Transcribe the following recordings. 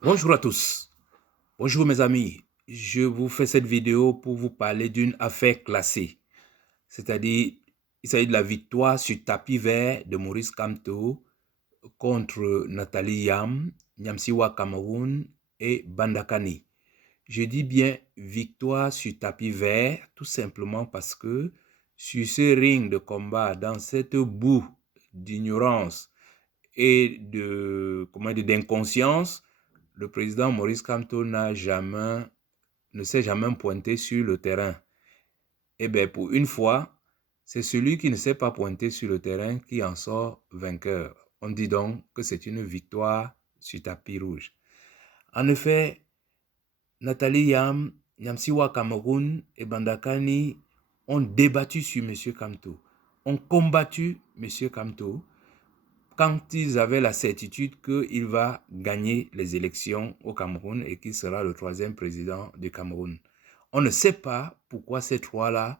Bonjour à tous. Bonjour mes amis. Je vous fais cette vidéo pour vous parler d'une affaire classée. C'est-à-dire, il s'agit de la victoire sur tapis vert de Maurice Kamto contre Nathalie Yam, Nyamsiwa Cameroun et Bandakani. Je dis bien victoire sur tapis vert tout simplement parce que sur ce ring de combat, dans cette boue d'ignorance et d'inconscience, le président Maurice Kamto ne s'est jamais pointé sur le terrain. Eh bien, pour une fois, c'est celui qui ne s'est pas pointé sur le terrain qui en sort vainqueur. On dit donc que c'est une victoire sur tapis rouge. En effet, Nathalie Yam, Nyamsiwa Cameroun et Bandakani ont débattu sur M. Kamto, ont combattu M. Kamto quand ils avaient la certitude qu'il va gagner les élections au Cameroun et qu'il sera le troisième président du Cameroun. On ne sait pas pourquoi ces trois-là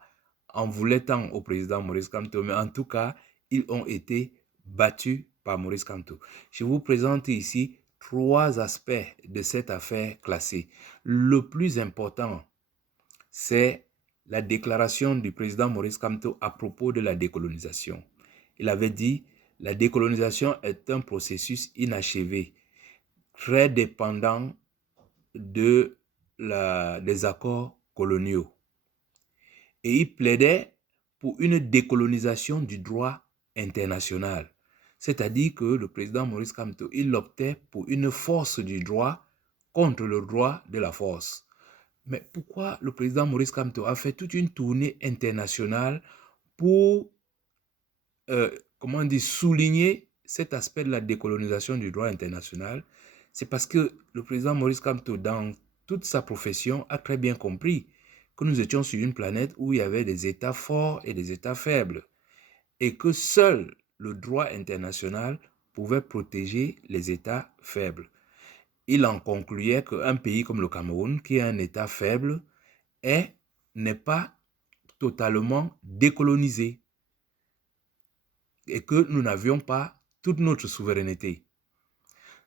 en voulaient tant au président Maurice Kamto, mais en tout cas, ils ont été battus par Maurice Kamto. Je vous présente ici trois aspects de cette affaire classée. Le plus important, c'est la déclaration du président Maurice Kamto à propos de la décolonisation. Il avait dit: la décolonisation est un processus inachevé, très dépendant des accords coloniaux. Et il plaidait pour une décolonisation du droit international. C'est-à-dire que le président Maurice Kamto, il optait pour une force du droit contre le droit de la force. Mais pourquoi le président Maurice Kamto a fait toute une tournée internationale pour souligner cet aspect de la décolonisation du droit international? C'est parce que le président Maurice Kamto, dans toute sa profession, a très bien compris que nous étions sur une planète où il y avait des États forts et des États faibles, et que seul le droit international pouvait protéger les États faibles. Il en concluait qu'un pays comme le Cameroun, qui est un État faible, n'est pas totalement décolonisé et que nous n'avions pas toute notre souveraineté.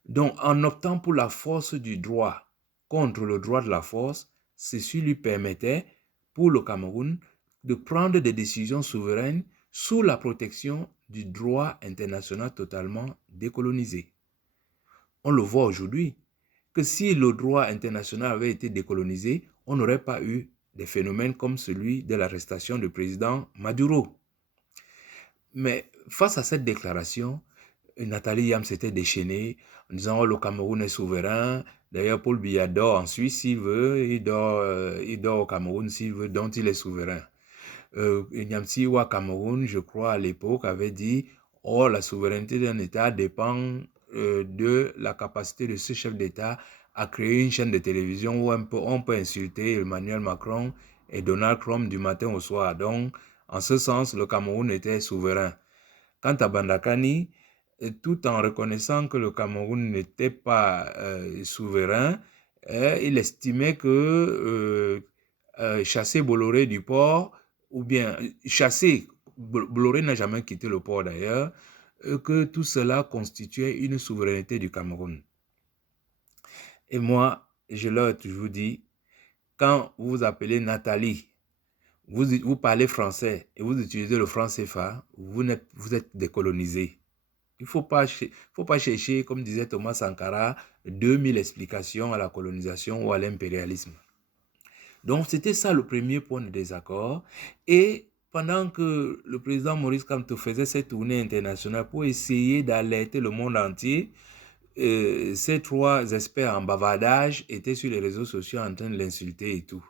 Donc, en optant pour la force du droit contre le droit de la force, ceci lui permettait, pour le Cameroun, de prendre des décisions souveraines sous la protection du droit international totalement décolonisé. On le voit aujourd'hui, que si le droit international avait été décolonisé, on n'aurait pas eu des phénomènes comme celui de l'arrestation du président Maduro. Mais face à cette déclaration, Nathalie Yam s'était déchaînée en disant: oh, le Cameroun est souverain. D'ailleurs, Paul Biya dort en Suisse s'il veut, il dort au Cameroun s'il veut, dont il est souverain. Nyamsiwa Cameroun, je crois, à l'époque, avait dit: oh, la souveraineté d'un État dépend de la capacité de ce chef d'État à créer une chaîne de télévision où on peut insulter Emmanuel Macron et Donald Trump du matin au soir. Donc, en ce sens, le Cameroun était souverain. Quant à Bandakani, tout en reconnaissant que le Cameroun n'était pas souverain, il estimait que chasser Bolloré du port, ou bien chasser, Bolloré n'a jamais quitté le port d'ailleurs, que tout cela constituait une souveraineté du Cameroun. Et moi, je leur ai toujours dit, quand vous vous appelez Nathalie, vous parlez français et vous utilisez le franc CFA, vous êtes décolonisé. Il ne faut pas chercher, comme disait Thomas Sankara, 2000 explications à la colonisation ou à l'impérialisme. Donc, c'était ça le premier point de désaccord. Et pendant que le président Maurice Kamto faisait cette tournée internationale pour essayer d'alerter le monde entier, ces trois experts en bavardage étaient sur les réseaux sociaux en train de l'insulter et tout.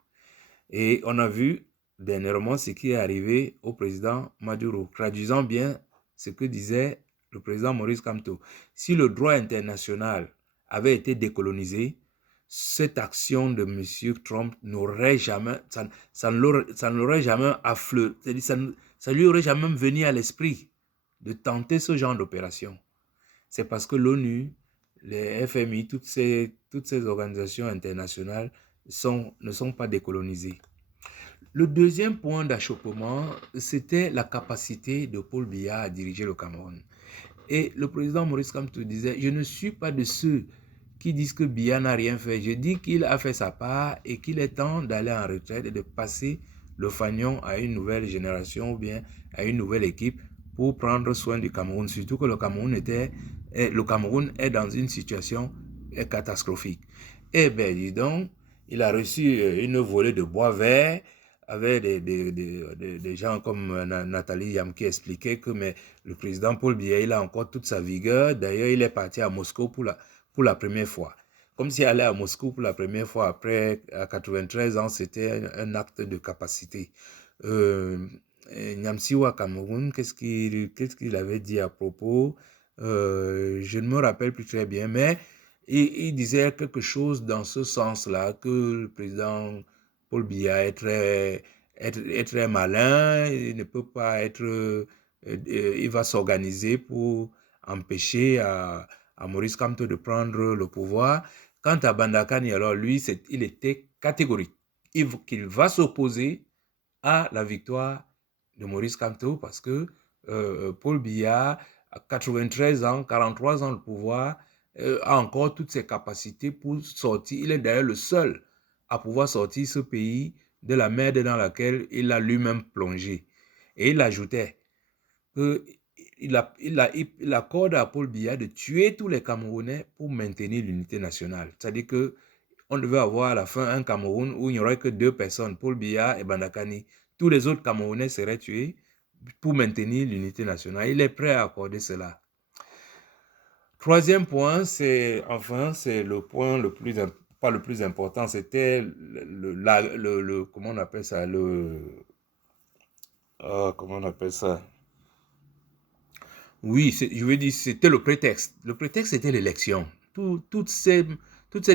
Et on a vu dernièrement ce qui est arrivé au président Maduro, traduisant bien ce que disait le président Maurice Kamto. Si le droit international avait été décolonisé, cette action de M. Trump n'aurait jamais, ça ne l'aurait jamais affleuré, ça lui aurait jamais venu à l'esprit de tenter ce genre d'opération. C'est parce que l'ONU, les FMI, toutes ces organisations internationales ne sont pas décolonisées. Le deuxième point d'achoppement, c'était la capacité de Paul Biya à diriger le Cameroun. Et le président Maurice Kamto disait: je ne suis pas de ceux qui disent que Biya n'a rien fait. Je dis qu'il a fait sa part et qu'il est temps d'aller en retraite et de passer le fanion à une nouvelle génération ou bien à une nouvelle équipe pour prendre soin du Cameroun. Surtout que le Cameroun est dans une situation catastrophique. Eh bien, dis donc, il a reçu une volée de bois vert avec des gens comme Nathalie Yam qui expliquaient que mais le président Paul Biya, il a encore toute sa vigueur. D'ailleurs, il est parti à Moscou pour la première fois. Comme s'il allait à Moscou pour la première fois après à 93 ans, c'était un acte de capacité. Nyamsiwa Cameroun, qu'est-ce qu'il avait dit à propos? Je ne me rappelle plus très bien, mais il disait quelque chose dans ce sens-là, que le président Paul Biya est très malin, il ne peut pas être... il va s'organiser pour empêcher à Maurice Kamto de prendre le pouvoir. Quant à Bandakani, alors lui, il était catégorique. Qu'il va s'opposer à la victoire de Maurice Kamto parce que Paul Biya, à 93 ans, 43 ans de pouvoir, a encore toutes ses capacités pour sortir. Il est d'ailleurs le seul à pouvoir sortir ce pays de la merde dans laquelle il a lui-même plongé. Et il ajoutait qu'il accorde à Paul Biya de tuer tous les Camerounais pour maintenir l'unité nationale. C'est-à-dire qu'on devait avoir à la fin un Cameroun où il n'y aurait que 2 personnes, Paul Biya et Bandakani. Tous les autres Camerounais seraient tués pour maintenir l'unité nationale. Il est prêt à accorder cela. Troisième point, c'est le point le plus, pas le plus important, c'était comment on appelle ça, comment on appelle ça? Oui, je veux dire, c'était le prétexte. Le prétexte, c'était l'élection. Toute cette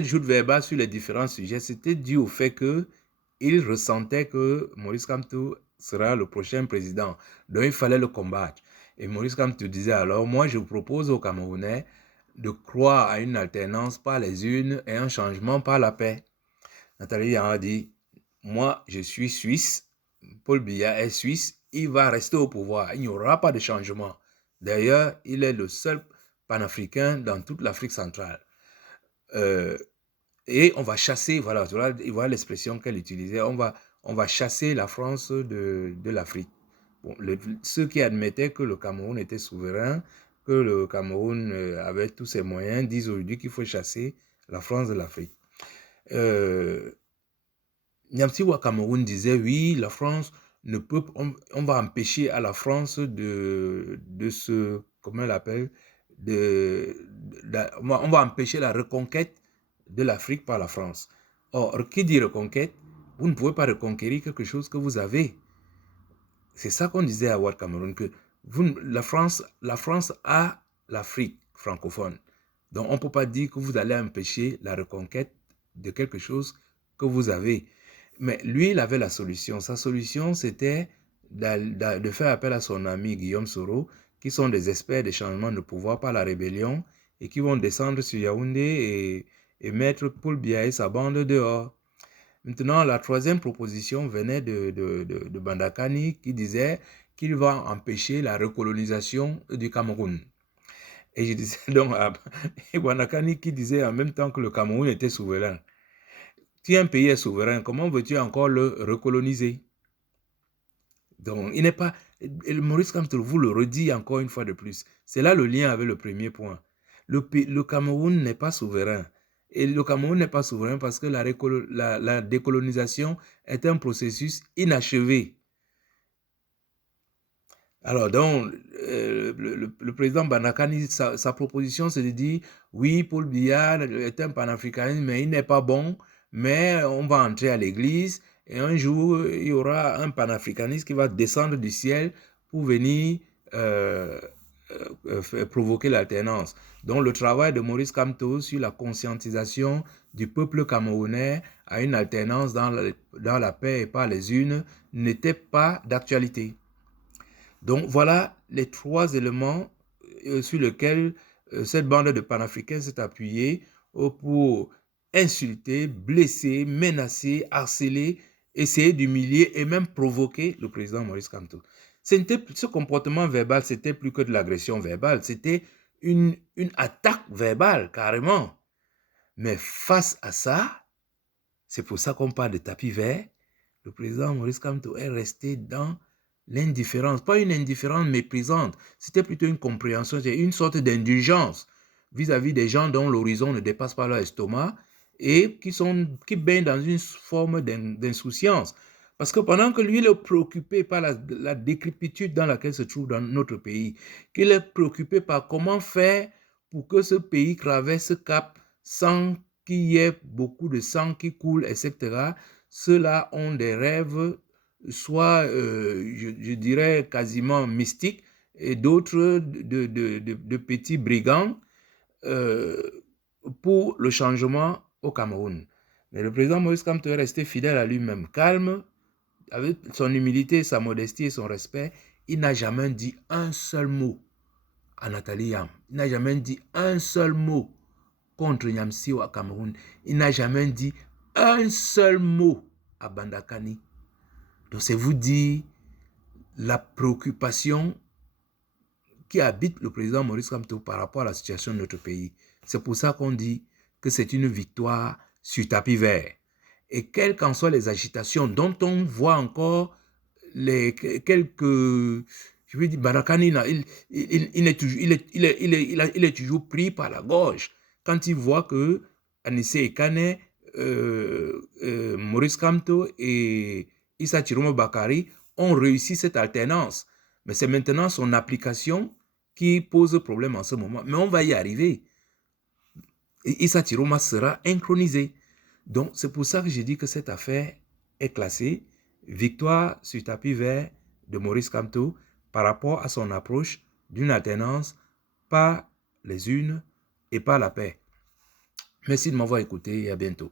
joute verbale sur les différents sujets, c'était dû au fait qu'il ressentait que Maurice Kamto sera le prochain président. Donc, il fallait le combattre. Et Maurice Kamto disait alors, moi, je vous propose aux Camerounais de croire à une alternance par les urnes et un changement par la paix. Nathalie a dit, moi, je suis suisse, Paul Biya est suisse, il va rester au pouvoir, il n'y aura pas de changement. D'ailleurs, il est le seul panafricain dans toute l'Afrique centrale. Et on va chasser, voilà l'expression qu'elle utilisait, on va chasser la France de l'Afrique. Bon, ceux qui admettaient que le Cameroun était souverain, que le Cameroun avait tous ses moyens, disent aujourd'hui qu'il faut chasser la France de l'Afrique. Nyamsiwa Cameroun disait, oui, la France ne peut, on va empêcher à la France de se, comment elle appelle, on va empêcher la reconquête de l'Afrique par la France. Or, qui dit reconquête? Vous ne pouvez pas reconquérir quelque chose que vous avez. C'est ça qu'on disait à Ouad Cameroun, que la France a l'Afrique francophone. Donc, on ne peut pas dire que vous allez empêcher la reconquête de quelque chose que vous avez. Mais lui, il avait la solution. Sa solution, c'était de faire appel à son ami Guillaume Soro, qui sont des experts des changements de pouvoir par la rébellion et qui vont descendre sur Yaoundé et mettre Paul Biya et sa bande dehors. Maintenant, la troisième proposition venait de Bandakani qui disait qu'il va empêcher la recolonisation du Cameroun. Et je disais donc à Bandakani qui disait en même temps que le Cameroun était souverain. Si un pays est souverain, comment veux-tu encore le recoloniser? Donc, il n'est pas... Maurice Kamto vous le redit encore une fois de plus. C'est là le lien avec le premier point. Le Cameroun n'est pas souverain. Et le Cameroun n'est pas souverain parce que la décolonisation est un processus inachevé. Alors, donc, le président Bandakani, sa proposition, c'est de dire, oui, Paul Biya est un panafricaniste, mais il n'est pas bon, mais on va entrer à l'église, et un jour, il y aura un panafricaniste qui va descendre du ciel pour venir provoquer l'alternance. Donc, le travail de Maurice Kamto sur la conscientisation du peuple camerounais à une alternance dans la paix et par les urnes n'était pas d'actualité. Donc voilà les 3 éléments sur lesquels cette bande de panafricains s'est appuyée pour insulter, blesser, menacer, harceler, essayer d'humilier et même provoquer le président Maurice Kamto. Ce comportement verbal, c'était plus que de l'agression verbale, c'était une attaque verbale, carrément. Mais face à ça, c'est pour ça qu'on parle de tapis vert, le président Maurice Kamto est resté dans l'indifférence. Pas une indifférence méprisante, c'était plutôt une compréhension, c'est une sorte d'indulgence vis-à-vis des gens dont l'horizon ne dépasse pas leur estomac et qui baignent dans une forme d'insouciance. Parce que pendant que lui, il est préoccupé par la décrépitude dans laquelle se trouve dans notre pays, qu'il est préoccupé par comment faire pour que ce pays traverse ce cap sans qu'il y ait beaucoup de sang qui coule, etc. Ceux-là ont des rêves, soit, je dirais, quasiment mystiques, et d'autres de petits brigands euh, pour le changement au Cameroun. Mais le président Moïse Kamto est resté fidèle à lui-même, calme, avec son humilité, sa modestie et son respect. Il n'a jamais dit un seul mot à Nathalie Yam. Il n'a jamais dit un seul mot contre Nyamsi au Cameroun. Il n'a jamais dit un seul mot à Bandakani. Donc c'est vous dire la préoccupation qui habite le président Maurice Kamto par rapport à la situation de notre pays. C'est pour ça qu'on dit que c'est une victoire sur tapis vert. Et quelles qu'en soient les agitations dont on voit encore les quelques... Je veux dire, Barakani, il est toujours pris par la gorge quand il voit que Anissé Ekane, Maurice Kamto et Issa Chiromo Bakari ont réussi cette alternance. Mais c'est maintenant son application qui pose problème en ce moment. Mais on va y arriver. Et Issa Chiroma sera inchronisé. Donc, c'est pour ça que j'ai dit que cette affaire est classée victoire sur tapis vert de Maurice Kamto par rapport à son approche d'une alternance par les unes et par la paix. Merci de m'avoir écouté et à bientôt.